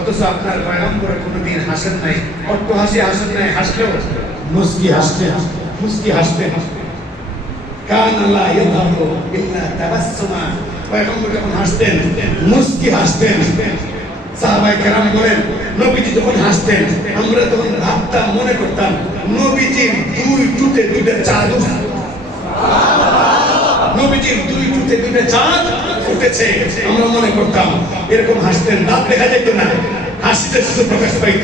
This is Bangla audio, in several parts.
অথচ আপনার পয়গম্বর কোনোদিন হাসেন নাই, অট্ট হাসি হাসেন নাই, হাসলেও মুস্কি হাসতেন, মুস্কি হাসতেন। কান লা ইয়াযহারু ইল্লা তাবাসসুমা, পয়গম্বর যখন হাসতেন মুস্কি হাসতেন। সাহাবায়ে কেরাম বলেন নবীজি যখন হাসতেন আমরা তখন ভাবতাম, মনে করতাম নবীজির দুই টুটে দুইটা চাঁদ, নবীজির দুই টুটে দুইটা চাঁদ উঠেছে আমরা মনে করতাম। এরকম হাসতেন, দাঁত দেখা যেত না, হাসিতে শুধু প্রকাশ পাইত,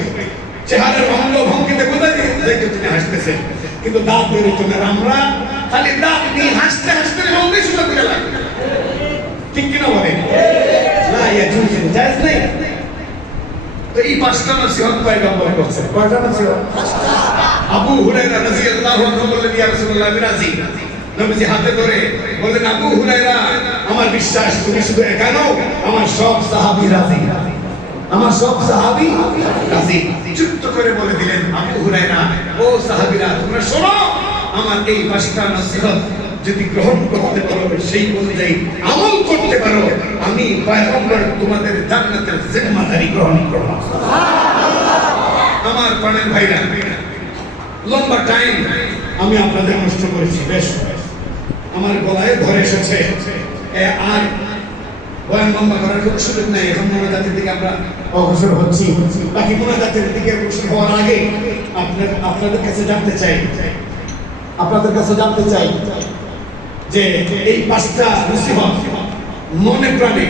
চেহারার অঙ্গ ভঙ্গিতে বোঝা যেত তিনি হাসতেছেন, কিন্তু দাঁত বের হতো না। আমরা খালি দাঁত নিয়ে হাসতে হাসতে লম্বে শুরু করে লাগে, ঠিক কিনা বলেন? না, ইয়া জুলছেন জায়েজ নেই। তো এই পাঁচটা নসিহত পয়গম্বর করছেন। কয়টা নসিহত? আবু হুরায়রা রাদিয়াল্লাহু আনহু বললেন, ইয়া রাসূলুল্লাহ আমি রাজি। নবীজি হাতে ধরে বললেন, আবু হুরায়রা আমার বিশ্বাস তুমি শুধু একা নও, আমার সব সাহাবী রাজি, আমার সব সাহাবী রাজি। চুপ করে বলে দিলেন, আবু হুরায়রা ও সাহাবীরা তোমরা শোনো, আমার এই পাঁচটা নসিহত যদি গ্রহণ করতে পারো, সেই অনুযায়ী আমল করতে পারো, আমি পয়গম্বর তোমাদের জান্নাতের জিম্মাদারি গ্রহণ করব। আমার প্রাণের ভাইরা, লম্বা টাইম আমি আপনাদের নষ্ট করেছি, বেশ আমার গলায় ধরে এসেছে, আর বয়ান লম্বা করার কোনো সুযোগ নেই। এখন মোনাজাতের দিকে আমরা অগ্রসর হচ্ছি। বাকি মোনাজাতের দিকে অগ্রসর হওয়ার আগে আপনাদের কাছে জানতে চাই যে এই পাঁচটা নসিহত মনে প্রাণে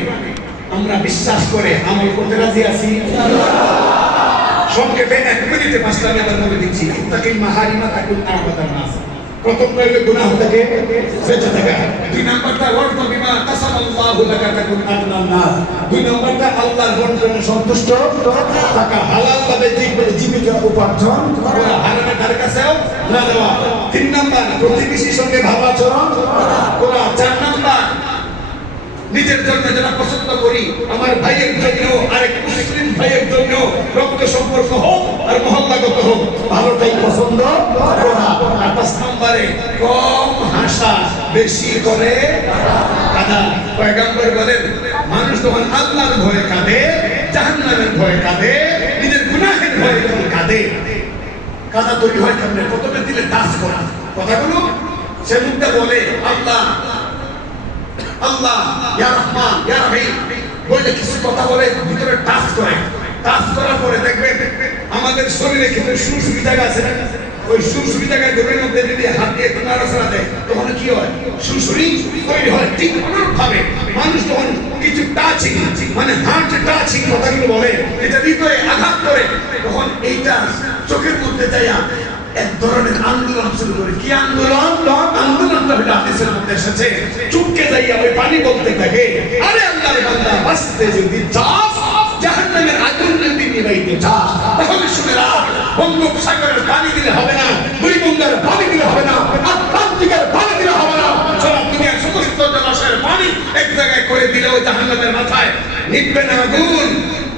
আমরা বিশ্বাস করে আমল করতে রাজি আছি। সংক্ষেপে এক মিনিটে পাঁচটা আমি আবার বলে দিচ্ছি। তাকে মাহারিমা তাকুন আবাদান নাস। প্রথম হলো গুনাহ থেকে বেঁচে থাকা। দুই নাম্বারটা ওয়ারদা বিমা কাসাবাল্লাহু লাকা তাকুন আদনান নাস। দুই নাম্বারটা আল্লাহর বন্টনে সন্তুষ্ট থাকা, হালাল ভাবে জীবিকা উপার্জন করা, হারামের ধারে কাছেও না যাওয়া। তিন নাম্বার প্রতিবেশীর সঙ্গে ভালো আচরণ করা। চার নাম্বার নিজের জন্য যারা পছন্দ করি, আমার ভাইয়ের জন্য, আরেক মুসলিম ভাইয়ের জন্য, রক্ত সম্পর্ক হোক আর মহল্লাগত হোক, ভালোটাই পছন্দ করা। আর পাঁচ নম্বরে কম হাসা, বেশি করে কাঁদা। পয়গম্বর বলেন মানুষ যখন আল্লাহর ভয়ে কাঁদে, জাহান্নামের ভয়ে কাঁদে, নিজের গুনাহের ভয়ে কাঁদে। কাঁদা তৈরি হয় কেমনে? প্রথমে দিলে টাচ করা, কথাগুলো সে মুখটা বলে আল্লাহ আল্লাহ ইয়া রহমান ইয়া রহিম বলে কিছু কথা বলে, ভিতরে টাচ করে। টাচ করার পরে দেখবেন আমাদের শরীরে কিছু সুরসুরি জায়গা আছে না, ওই সুরসুরি জায়গায় ঘরের মধ্যে যদি হাত দিয়ে একটু নাড়াচাড়া দেয় তখন কি হয়? সুরসুরি তৈরি হয়। ঠিক অনুরূপভাবে মানুষ যখন কিছু টাচিং, মানে হার্ট টাচিং কথাগুলো বলে, এটা হৃদয়ে আঘাত করে, তখন এইটা চোখের মধ্যে যাইয়া এক ধরনের আন্দোলন শুরু করে। কি আন্দোলন? আন্দোলনটা হলো হাদিসের মধ্যে এসেছে, চুপকে যাইয়া ওই পানি বলতে থাকে, আরে আল্লাহর বান্দা বাঁচতে যদি চাস, জাহান্নামের আগুন যদি নিভাইতে চাস, তাহলে শুনে রাখ, বঙ্গোপ সাগরের পানি দিলে হবে না, বুড়িগঙ্গার পানি দিলে হবে না, আটলান্টিকের পানি দিলে হবে না, সারা দুনিয়ার সমস্ত জলাশয়ের পানি এক জায়গায় করে দিলে ওই জাহান্নামের মাথায় নিভবে না আগুন।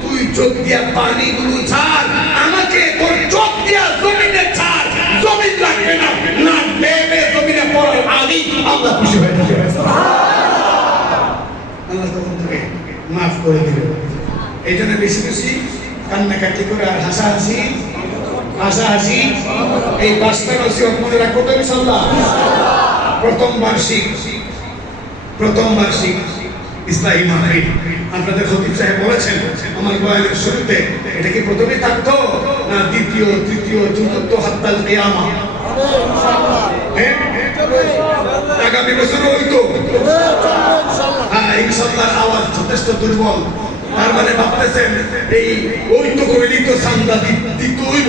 তুই চোখ দিয়া পানিগুলো ছাড়, আমাকে তোর চোখ দিয়া জমিনে ছাড়, জমিন লাগবে না, না দেবে জমিনে পড়ার আগেই আল্লাহ খুশি হয়ে যাবে। আল্লাহ তখন তোকে মাফ করে দিবে। এই জন্য বেশি বেশি কান্নাকাটি করে আর হাসাহাসি এই পাঁচটা নসিহত মনে রাখবো তো ইনশাআল্লাহ। প্রথম বার্ষিক ইসলামী মাহফিল আপনাদের খতিব সাহেব বলেছেন আমার বয়ানের শুরুতে, এটা কি প্রথমে থাকতো না দ্বিতীয়, তৃতীয়, চতুর্থ হাত্তাল কিয়ামা? হ্যাঁ, আগামী বছর হইতো। হ্যাঁ ইনশাআল্লাহ। আওয়াজ যথেষ্ট দুর্বল, তার মানে ভাবতেছেন এই ওইতো কইলি তো সান্দা দিতে হইব।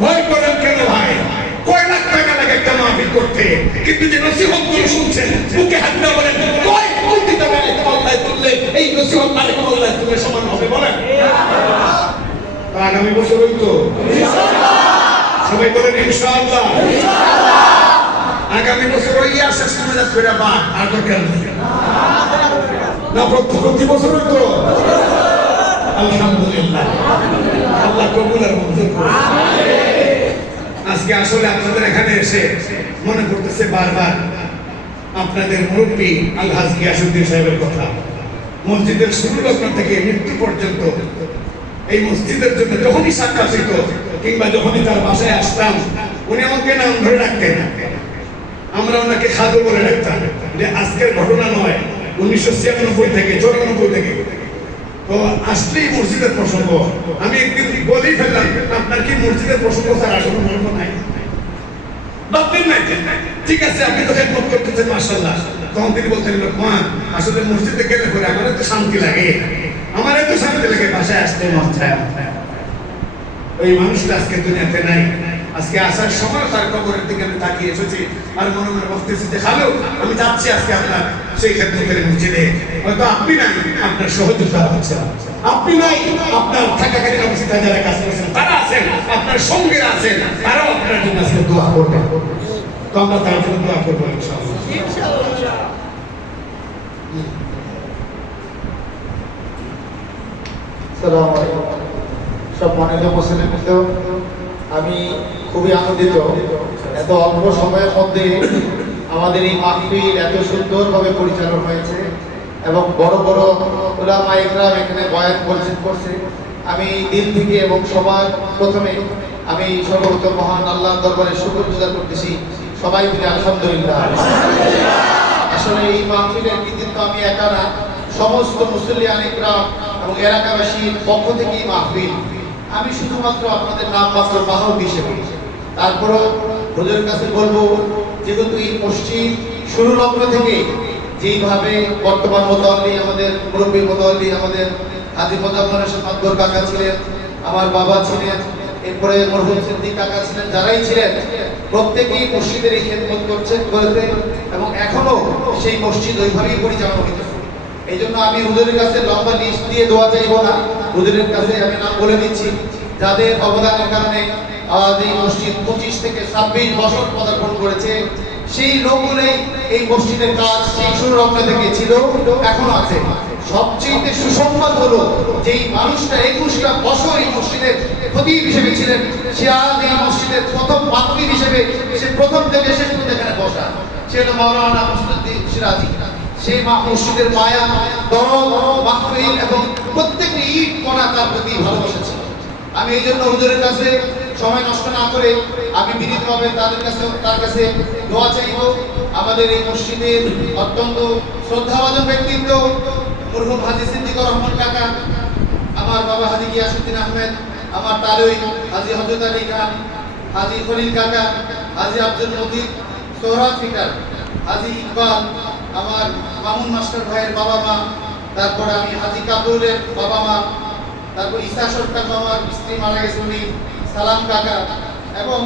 ভয় করেন কেন ভাই? কয় লাখ টাকা লাগে একটা মাহফিল করতে, কিন্তু যে নসিহত গুলো শুনছেন বুকে হাত দিয়ে বলেন কয় কোটি টাকা আল্লাহ তুললে এই নসিহত আরেক আল্লাহ তুললে সমান হবে বলেন? আগামী বছর হইতো ইনশাআল্লাহ। সবাই বলেন ইনশাআল্লাহ। আগামী বছর ওই আসে সমাজ করে বা আর দরকার নেই না, প্রতি বছর হইতো। আলহামদুলিল্লাহ, আল্লাহ কবুল আর মঞ্জুর করুন। আজকে আসলে আপনাদের এখানে এসে মনে করতেছে বারবার আপনাদের মুরব্বী আলহাজ গিয়াসউদ্দিন সাহেবের কথা। মসজিদের শুরু লগ্ন থেকে মৃত্যু পর্যন্ত এই মসজিদের জন্য যখনই সাক্ষাৎ হইত কিংবা যখনই তার বাসায় আসতাম, উনি আমাকে নাম ধরে ডাকতেন, আমরা ওনাকে খাদু বলে ডাকতাম। যে আজকের ঘটনা নয়, 1996 থেকে 94 থেকে তো আসলেই মসজিদের প্রসঙ্গ। আমি একদিন বলেই ফেললাম, আপনার কি মসজিদের প্রসঙ্গ স্যার আর কোনো গল্প নাই? ভাবতেন নাই, ঠিক আছে আপনি তো খেদমত করতেছেন মাশাআল্লাহ। তখন তিনি বলতেন, মা আসলে মসজিদে গেলে পরে আমার এত শান্তি লাগে, আমার এত শান্তি লাগে, বাসায় আসতে মন চায়। ওই মানুষটা আজকে দুনিয়াতে নাই। আজকে আসার সময় তার কবরের দিকে আমি তাকিয়ে এসেছি আর মনে মনে ভাবতেছি যে খালো আমি যাচ্ছি আজকে আপনার সেই খেদমতের মসজিদে। হয়তো আপনি নাই, আপনার সহযোগিতা হচ্ছে, আপনি নাই, আপনার থাকাকালীন অবস্থায় যারা কাজ করছেন তারা আছেন, আপনার সঙ্গীরা আছেন, তারাও আপনার জন্য আজকে দোয়া করবেন। তো আমরা তার জন্য দোয়া করবো ইনশাআল্লাহ। আসসালামু আলাইকুম। সম্মানিত মুসলিমবৃন্দ, আমি খুবই আনন্দিত এত অল্প সময়ের মধ্যে আমাদের এই মাহফিল এত সুন্দরভাবে পরিচালনা হয়েছে এবং বড় বড় উলামা ইকরাম এখানে বয়ান করছে। আমি দিল থেকে এবং সবার প্রথমে আমি সর্বপ্রথম মহান আল্লাহর দরবারে শুকরগুজার করতেছি, সবাই মিলে আলহামদুলিল্লাহ। আসলে এই মাহফিলের কৃতিত্ব আমি একা না, সমস্ত মুসলিয়ান ইকরাম এবং এলাকাবাসীর পক্ষ থেকেই মাহফিল। আমি শুধুমাত্র আপনাদের নামমাত্র বাহক হিসেবে, তারপরও হুজুরের কাছে বলবো, যেহেতু এই মসজিদ শুরু লগ্ন থেকে যেইভাবে বর্তমান মোতাল্লি আমাদের মুরব্বী মোতাল্লি আমাদের হাজী মোজাম্মেল হোসেন মাদবর কাকা ছিলেন, আমার বাবা ছিলেন, এরপরে মরহুম সিদ্দিক কাকা ছিলেন, যারাই ছিলেন প্রত্যেকেই মসজিদের এই খেদমত করছেন এবং এখনো সেই মসজিদ ওইভাবেই পরিচালনা হইতেছে। এই জন্য আমি হুজুরের কাছে লম্বা লিস্ট দিয়ে দোয়া চাইব না, হুজুরের কাছে আমি নাম বলে দিচ্ছি যাদের অবদানের কারণে এই মসজিদ 25 থেকে 26 বছর পদার্পণ করেছে। সেই লোকগুলোই এই মসজিদের কাজ সেই শুরু লগ্ন থেকে ছিল, এখনো আছে। সবচেয়ে সুসংবাদ হলো যে এই মানুষটা 21টা বছর এই মসজিদের খতিব হিসেবে ছিলেন, সে আজ এই মসজিদের প্রথম মাতৃ হিসেবে সে প্রথম থেকে শেষ পর্যন্ত এখানে বসা, সে হলো মাওলানা মুসলিউদ্দিন সিরাজি। সেই মসজিদের মায়া, দরদ, মাহফিল এবং প্রত্যেকটি ইট কণা তার প্রতি ভালোবাসা ছিল। আমি এই জন্য হুজুরের কাছে সময় নষ্ট না করে আমি বিনীতভাবে তার কাছে দোয়া চাইব। আমাদের এই মসজিদের অত্যন্ত শ্রদ্ধাভাজন ব্যক্তিত্ব মরহুম হাজী সিদ্দিকুর রহমান কাকা, আমার বাবা হাজী গিয়াসউদ্দিন আহমেদ, আমার তালুই হাজী হযরত আলী খান, হাজী খলিল কাকা, হাজী আব্দুল মতিন, সোহরাব ফিকার, হাজী ইকবাল, আমার মামুন মাস্টার ভাইয়ের বাবা মা, তারপর আমি হাজী কাবুলের বাবা মা, তারপর ঈসা সরকার মামার স্ত্রী মারা গেছে উনি, সালাম কাকা, এবং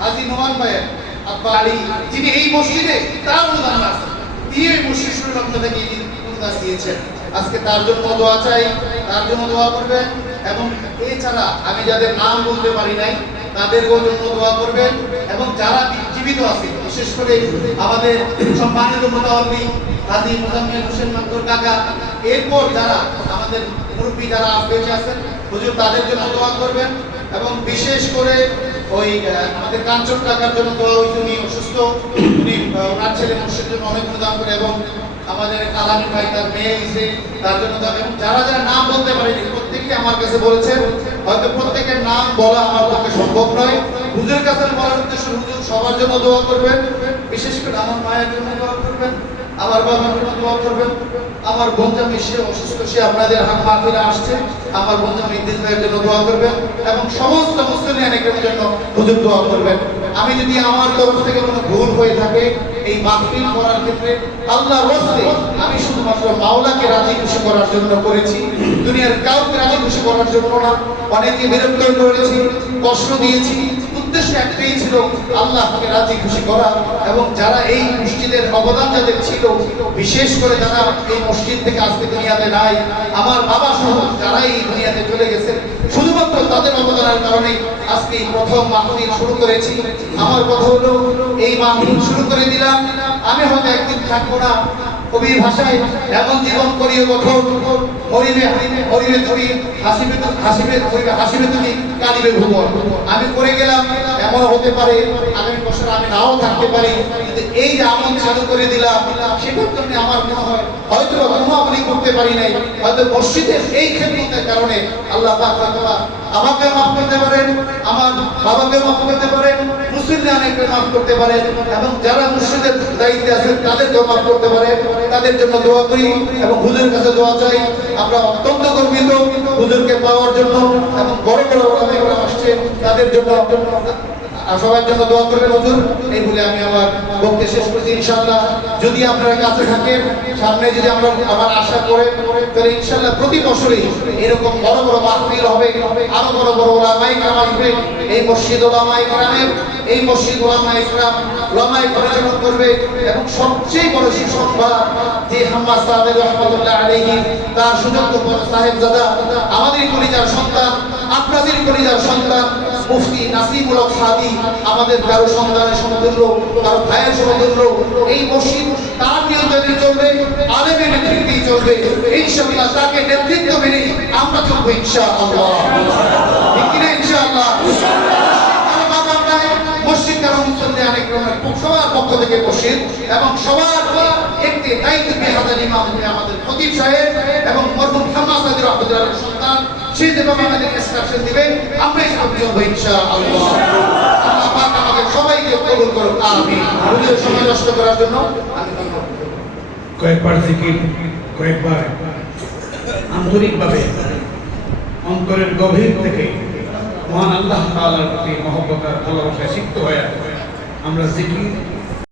হাজী নোমান ভাইয়ের আব্বা আলী, যিনি এই মসজিদে তার অনুদান আছে, তিনি এই মসজিদ শুরু লগ্ন থেকে অনুদান দিয়েছেন। আজকে তার জন্য দোয়া চাই, তার জন্য দোয়া করবেন। এবং এছাড়া আমি যাদের নাম বলতে পারি নাই তাদেরও জন্য দোয়া করবেন। এবং যারা জীবিত আছে, বিশেষ করে আমাদের সম্মানিত মুতাওয়াল্লি হাজী মোজাম্মেল হোসেন মাদবর কাকা, এরপর যারা আমাদের মুরব্বী যারা বেঁচে আছেন হুজুর তাদের জন্য দোয়া করবেন। এবং বিশেষ করে ওই আমাদের কাঞ্চন কাকার জন্য দোয়া হইছে, উনি অসুস্থ, উনি ওনার ছেলে মসজিদের জন্য অনেক অনুদান করে, এবং আমাদের কালামি ভাই তার মেয়ে হয়েছে তার জন্য দোয়া। এবং যারা যারা নাম বলতে পারেনি প্রত্যেকেই আমার কাছে বলেছেন, হয়তো প্রত্যেকের নাম বলা আমার পক্ষে সম্ভব নয়। হুজুরের কাছে বলার উদ্দেশ্য হুজুর সবার জন্য দোয়া করবেন, বিশেষ করে আমার মায়ের জন্য দোয়া করবেন, আমার বাবার জন্য দোয়া করবেন, আমার বন্ধু সে অসুস্থ, সে আপনাদের মাহফিলে আসছে, আমার বন্ধু ইদ্রিস ভাইয়ের জন্য দোয়া করবেন, এবং সমস্ত মুসলিমের জন্য হুজুর দোয়া করবেন। আমি যদি আমার তরফ থেকে কোনো ভুল হয়ে থাকে এই মাহফিল করার ক্ষেত্রে আল্লাহর রাস্তে আমি শুধুমাত্র মাওলাকে রাজি খুশি করার জন্য করেছি, দুনিয়ার কাউকে রাজি খুশি করার জন্য না। অনেকে বিরক্ত করেছি, কষ্ট দিয়েছি, উদ্দেশ্য একটাই ছিল আল্লাহকে রাজি খুশি করা। এবং যারা এই মসজিদের অবদান যাদের ছিল, বিশেষ করে যারা এই মসজিদ থেকে আজকে দুনিয়াতে নাই, আমার বাবা সহ যারা এই দুনিয়াতে চলে গেছে, শুধুমাত্র তাদের অবদানের কারণে আজকে এই প্রথম মাহফিল শুরু করেছি। আমার কথা হলো এই মাহফিল শুরু করে দিলাম, আমি হয়তো একদিন থাকবো না, কবির ভাষায় এমন জীবন করিও গঠন, মরিবে মরিবে তুমি, হাসিবে তুমি, কাঁদিবে ভুবন। আমি করে গেলাম, এমন হতে পারে আগামী বছর আমি নাও থাকতে পারি, কিন্তু এই যে আমল চালু করে দিলাম সেটার জন্য আমার মনে হয় হয়তো কোনো আমলই করতে পারি নাই, হয়তো মসজিদের এই খেদমতের কারণে আল্লাহ পাক হয়তো আমাকে মাফ করতে পারেন, আমার বাবাকে মাফ করতে পারেন, মুসলিমদেরকে মাফ করতে পারেন, এবং যারা মসজিদের দায়িত্বে আছেন তাদেরকেও মাফ করতে পারেন। তাদের জন্য দোয়া করি এবং হুজুরের কাছে দোয়া চাই। আমরা অত্যন্ত গর্বিত হুজুরকে পাওয়ার জন্য, এবং বড় বড় ওলামায়ে আসছে তাদের জন্য সবার জন্য দোয়া করবেন হুজুর। এই বলে আমি আমার বক্তব্য শেষ করছি। ইনশাআল্লাহ যদি আপনারা কাছে থাকেন, সামনে যদি আমরা আবার আশা করেন, তাহলে ইনশাআল্লাহ প্রতি বছরই এরকম বড় বড় মাহফিল হবে, আরো বড় বড় ওলামায়ে কেরাম আসবে। এই মসজিদ ওলামায়ে কেরামের, এই মসজিদ ওলামায়ে কেরাম ওলামায়ে পরিচালনা করবে। এবং সবচেয়ে বড় সংবাদ যে হাম্মাদ সাহেব রাহমাতুল্লাহ আলাইহি, তার সুযোগ্য সাহেবজাদা, আমাদের কলিজার সন্তান, আপনাদের কলিজার সন্তান মুফতি নাসিবুল হক সাদি, আমাদের কারো সন্তানের সমতুল্য, কারো ভাইয়ের সমতুল্য। এই মসজিদ তার নিয়ন্ত্রণে চলবে, আলেমের নেতৃত্বেই চলবে ইনশাআল্লাহ। তাকে নেতৃত্ব মেনে আমরা চলবো ইনশাআল্লাহ, ঠিক কিনা? ইনশাআল্লাহ। মসজিদ কারণ মুসল্লি অনেক সবার পক্ষ থেকে মসজিদ এবং সবার একটি দায়িত্ব বেহাদার ইমাম আমাদের খতিব সাহেব এবং মরহুম হাম্মাদ সাহেব রাহমাতুল্লাহ সন্তান, সেই যেভাবে আমাদের ইনস্ট্রাকশন দিবেন আমরা এসব চলবো ইনশাআল্লাহ। আল্লাহ পাক আমাদের সবাইকে কবুল করুন, আমিন। হুজুরের সময় নষ্ট করার জন্য আমি কয়েকবার জিকির, কয়েকবার আন্তরিকভাবে অন্তরের গভীর থেকে মহান আল্লাহ তাআলার প্রতি মহব্বত আর ভালোবাসায় সিক্ত হয়ে আমরা জিকির